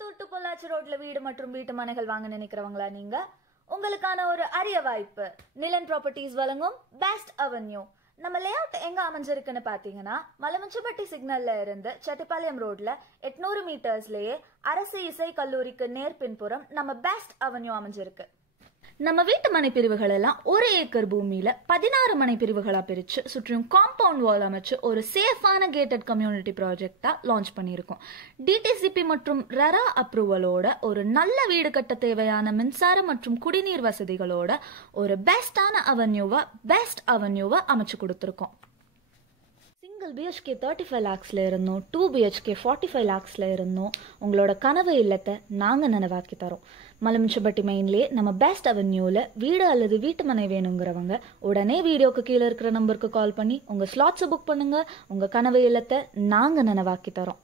Coimbatore to Pollachi ரோட்ல வீடு மற்றும் வீட்டு மனைகள் வாங்க நினைக்கிறவங்களா நீங்க? உங்களுக்கான ஒரு அரிய வாய்ப்பு. நிலன் ப்ராப்பர்ட்டிஸ் வழங்கும் பெஸ்ட் அவென்யூ. நம்ம லேஅவுட் எங்க அமைஞ்சிருக்குன்னு பாத்தீங்கன்னா, மலமஞ்சப்பட்டி சிக்னல்ல இருந்து செட்டிப்பாளையம் ரோட்ல 800 மீட்டர்ஸ்லயே அரசு இசை கல்லூரிக்கு நேர் பின்புறம் நம்ம பெஸ்ட் அவென்யூ அமைஞ்சிருக்கு. நம்ம வீட்டு மனை பிரிவுகள் எல்லாம் 1 ஏக்கர் பூமியில 16 மனை பிரிவுகளா பிரிச்சு சுற்றியும் காம்பவுண்ட் வால் அமைச்சு ஒரு சேஃபான கேட்டட் கம்யூனிட்டி ப்ராஜெக்டா லான்ச் பண்ணியிருக்கோம். டிடிசிபி மற்றும் ரெரா அப்ரூவலோட ஒரு நல்ல வீடு கட்ட தேவையான மின்சாரம் மற்றும் குடிநீர் வசதிகளோட ஒரு பெஸ்ட் அவென்யூவை அமைச்சு கொடுத்துருக்கோம். சிங்கிள் பிஹெச்கே 35 lakhsல இருந்தோம், 2 BHK 45 lakhsல இருந்தோம். உங்களோட கனவு இல்லத்தை நாங்க நனவாக்கி தரோம். மலமிச்சப்பட்டி மெயின்லேயே நம்ம பெஸ்ட் அவென்யூல வீடு அல்லது வீட்டு மனை வேணுங்கிறவங்க உடனே வீடியோக்கு கீழே இருக்கிற நம்பருக்கு கால் பண்ணி உங்க ஸ்லாட்ஸை புக் பண்ணுங்க. உங்க கனவு இல்லத்தை நாங்க நனவாக்கி தரோம்.